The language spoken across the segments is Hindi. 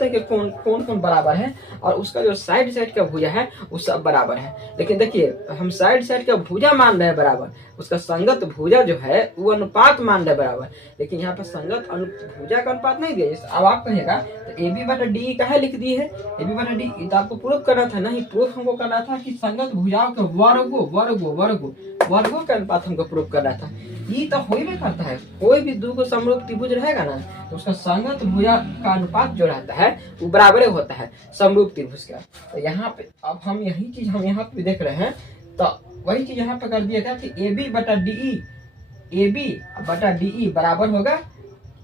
देते हैं कि कौन कौन कौन बराबर है, और उसका जो साइड साइड का भुजा है वो सब बराबर है। लेकिन देखिए हम साइड साइड का भुजा मान रहे हैं बराबर, उसका संगत भुजा जो है वो अनुपात मान रहे बराबर, लेकिन यहाँ पर संगत भुजा का अनुपात नहीं दिया। अब आप कहेगा तो ए बी बटा डी काहे लिख दी है, ए बी बटा डी तो आपको प्रूफ करना था, नहीं प्रूफ हमको करना था कि संगत भुजाओं के वर्गों का अनुपात हमको प्रूफ करना था। ये तो हो ही नहीं करता है, कोई भी दो को समरूप त्रिभुज रहेगा ना तो उसका संगत भुजा का अनुपात जो रहता है वो बराबर होता है समरूप त्रिभुज का। तो यहाँ पे अब हम यही चीज हम यहाँ पे देख रहे हैं, तो वही चीज यहाँ पे कर दिया था कि ए बी बटा डी बराबर होगा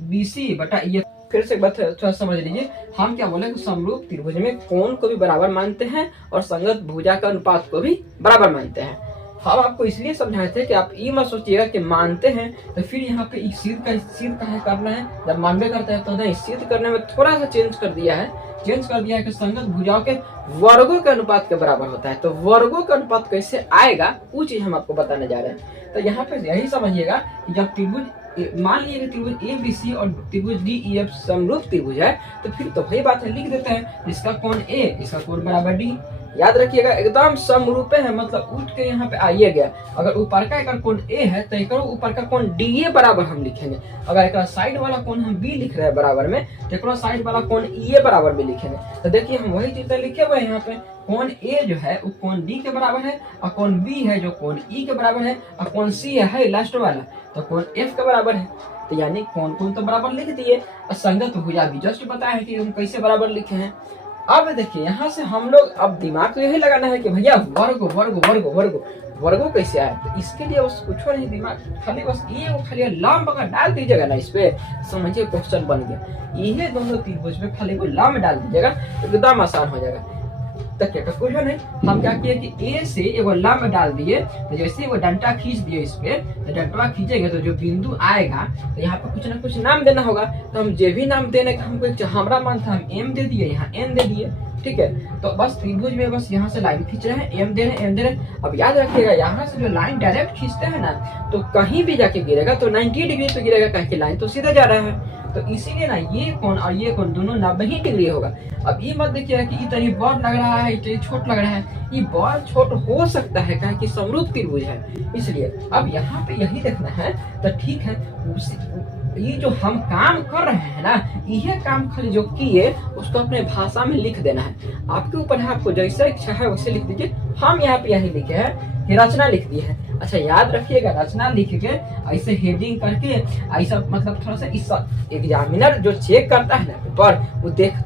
बी सी बटा ई। फिर से एक बात थोड़ा समझ लीजिए, हम क्या बोले कि समरूप त्रिभुज में कोण को भी बराबर मानते हैं और संगत भुजा का अनुपात को भी बराबर मानते हैं। हम आपको इसलिए समझाए थे कि आप ये मत सोचिएगा कि मानते हैं तो फिर यहाँ पे सिद्ध का करना है, जब मानवे करते हैं तो नहीं, सिद्ध करने में थोड़ा सा चेंज कर दिया है कि संगत भुजाओं के वर्गों के अनुपात के बराबर होता है। तो वर्गों का अनुपात कैसे आएगा वो चीज हम आपको बताने जा रहे हैं। तो यहाँ पे यही समझिएगा कि जब त्रिभुज मान लीजिए कि त्रिभुज ए बी सी और त्रिभुज डी ई एफ समरूप त्रिभुज है, तो फिर तो वही बात है, लिख देते हैं इसका कोण ए, इसका कोण बराबर डी। याद रखिएगा एकदम समरूप है, मतलब उठ के यहाँ पे आइए गया। अगर ऊपर का एक कोण ए है तो एक ऊपर का कोण डी ए बराबर हम लिखेंगे। अगर एक साइड वाला कोण हम बी लिख रहे हैं बराबर में, तो एक साइड वाला कोण ई ए बराबर भी लिखेंगे। तो देखिए हम वही चीज लिखे हुए हैं यहाँ पे, कोण ए जो है वो कोण डी के बराबर है, और कोण बी है जो कोण ई के बराबर है, और कोण सी है लास्ट वाला तो कोण एफ के बराबर है। तो यानी कोण तो बराबर लिख दिए, और संगत भुजा भी जस्ट पता है कि हम कैसे बराबर लिखे हैं। अब देखिए यहाँ से हम लोग अब दिमाग तो यही लगाना है कि भैया वर्गो कैसे आए। तो इसके लिए बस कुछ नहीं, दिमाग खाली बस ये वो खाली लाम अगर डाल दीजिएगा ना इस पे, समझिए क्वेश्चन बन गया। ये दोनों त्रिभुज में खाली वो लाम डाल दीजिएगा एकदम आसान हो जाएगा। तक क्या कुछ नहीं, हम क्या किए कि ए से एगो लंब डाल दिए, तो जैसे वो डंटा खींच दिए इस पे, तो डंटा खींचेंगे तो जो बिंदु आएगा तो यहाँ पे कुछ ना कुछ नाम देना होगा। तो हम जो भी नाम देने का हमको हमारा मन था, हम एम दे दिए, यहाँ एन दे दिए, ठीक है। तो बस त्रिभुज में बस यहाँ से लाइन खींच रहे हैं, एम दे रहे हैं। अब याद रखिएगा यहाँ से जो लाइन डायरेक्ट खींचते हैं ना तो कहीं भी जाके गिरेगा तो 90 डिग्री पे गिरेगा, कहीं की लाइन तो सीधा जा रहा है। तो इसीलिए ना ये कोण और ये कोण दोनों 90 डिग्री होगा। अब ये मत देखिएगा कि इतनी बड़ लग रहा है, इतनी छोट लग रहा है, ये बड़ छोट हो सकता है कहीं कि समरूप त्रिभुज है, इसलिए अब यहाँ पे यही देखना है। तो ठीक है, ये जो हम काम कर रहे हैं ना, यह काम खाली जो किए उसको अपने भाषा में लिख देना है। आपके ऊपर है, आपको जैसा इच्छा है वैसे लिख दीजिए। हम यहाँ पे यही लिखे हैं कि रचना लिख दी है। अच्छा याद रखिएगा, रचना लिख के ऐसे हेडिंग करके ऐसा, मतलब थोड़ा सा इस एग्जामिनर जो चेक करता है ना पेपर वो देख